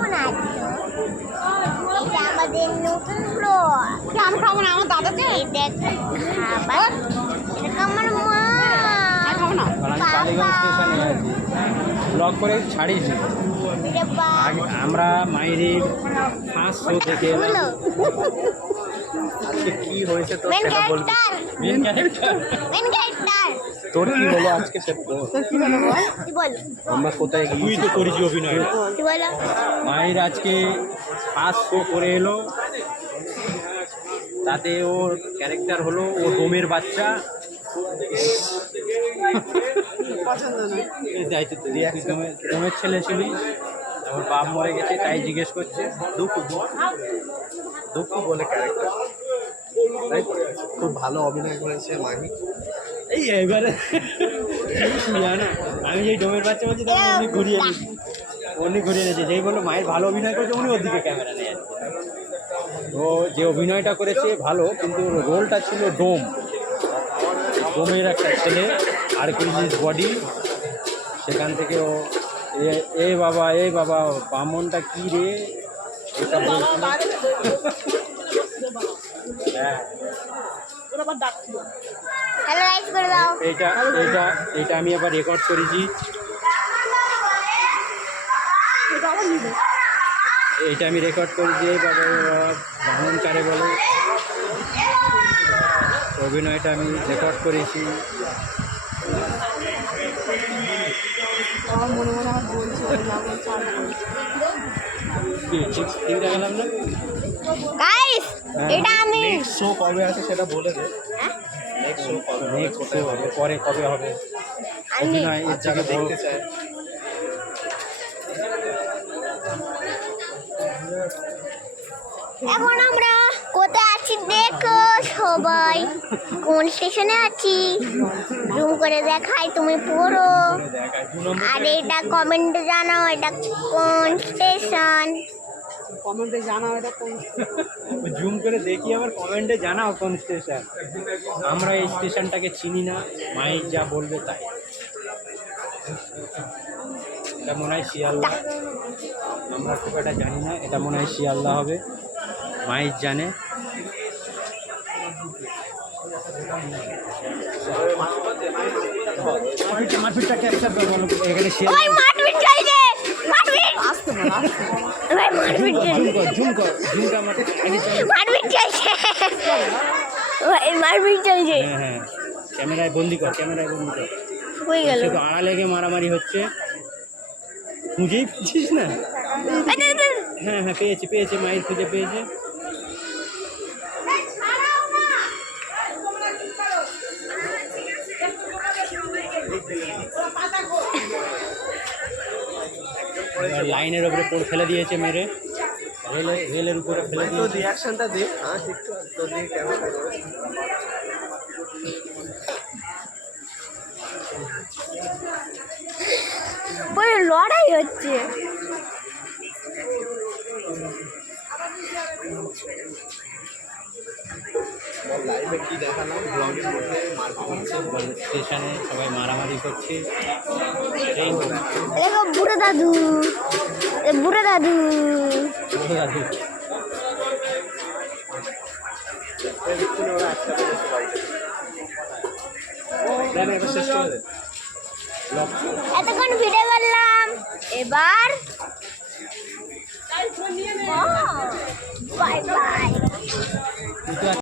কেমন আছো? এটা আমাদের নতুন ফ্লোর। আমি খাবো না, আমার দাদাকে এটা খাবার, এটা আমার মা। খাবো না। টালিগঞ্জ স্টেশনে আছি, ব্লগ করে ছাড়িস। এটা আমরা মাইরির ফার্স্ট শো থেকে বলো আজকে কি হয়েছে তো মেন সেটা বলবি। Character, main character main character তোর কি হলো আজকে সেটা বল। তোর কি হলো বল? কি বলো আমরা কোথায় তুই তো করেছি অভিনয়। কি বলো? মায়ের আজকে ফার্স্ট শো করে এলো, তাতে ওর ক্যারেক্টার হলো ও ডোমের বাচ্চা। পছন্দ না। ডোমের ছেলে ছিলি, ওর বাপ মরে গেছে তাই জিজ্ঞেস করছে। দুঃখু দুঃখু বলে ক্যারেক্টার, খুব ভালো অভিনয় করেছে মাহি। এই এবারে না আমি যেই ডোমের বাচ্চা বলছি তখন উনি ঘুরিয়ে নিয়েছি, উনি ঘুরিয়ে নিয়েছে। যেই বললো মায়ের ভালো অভিনয় করেছে উনি ওর দিকে ক্যামেরা নিয়ে যাচ্ছে। ও যে অভিনয়টা করেছে ভালো, কিন্তু রোলটা ছিল ডোমের একটা ছেলে আর ক্রিজিস বডি। সেখান থেকে ও এ বাবা বামনটা কি রে এটা বলছিল। হ্যাঁ হ্যালো গাইস করে দাও। এইটা আমি আবার রেকর্ড করেছি। এইটা আমি রেকর্ড করেছি। বাবা বামন কারে বলে অভিনয়টা আমি রেকর্ড করেছি। আমার মনে মনে আমার বলছে না, বলছে আর বলছে। ঠিক দেখালাম না। গাইস এটা আমি নেক্সট শো কবে আছে সেটা বলে দে। নেক্সট শো কবে, নেক্সট শো হবে পরে, কবে হবে আমি অভিনয় এর থেকে বড়। দেখতে চাই। এখন আমরা কোথায় আছি দেখো সবাই, কোন স্টেশনে আছি জুম করে দেখাই, তুমি পড়ো আর এটা কমেন্টে জানাও এটা কোন স্টেশন। কমেন্টে জানাও এটা কোন। জুম করে দেখি, আবার কমেন্টে জানাও কোন স্টেশন। আমরা এই স্টেশনটাকে চিনি না, মাইক যা বলবে তাই। এটা মনে হয় শিয়ালদা, আমরা খুব একটা জানি না। এটা মনে হয় শিয়ালদা হবে, মাইক জানে। মারপিটটা ক্যাপচার করবো এখানে শিয়াল। ওই মারপিট চলছে, মারপিট আসতে বল, আসতে বল। ভাই মারপিট চলছে, ঝুমকা মারপিট চলছে ভাই মারপিট চলছে। হ্যাঁ ক্যামেরায় বন্দি কর, হয়ে গেল। সে তো আড়ালে গিয়ে মারামারি হচ্ছে। খুঁজেই পেয়েছিস না? হ্যাঁ পেয়েছে মায়ের খুঁজে পেয়েছে। লাইনের উপরে ফেলে দিয়েছে মেরে, রেলের উপরে ফেলে তো দিয়েছে। রিয়াকশনটা দে। হ্যাঁ ঠিক তো, তো দিয়ে ক্যামেরা করে। পুরো লড়াই হচ্ছে। লাইভে কি দেখালাম, ব্লগের মধ্যে মারপিট হচ্ছে। স্টেশনে সবাই মারামারি করছে। ট্রেন দেখো বুড়ো দাদু, বুড়ো দাদু ওরা একসাথে বসে বাড়িতে। শেষ করে দে। এতক্ষণ ভিডিও করলাম, এবার বাই বাই।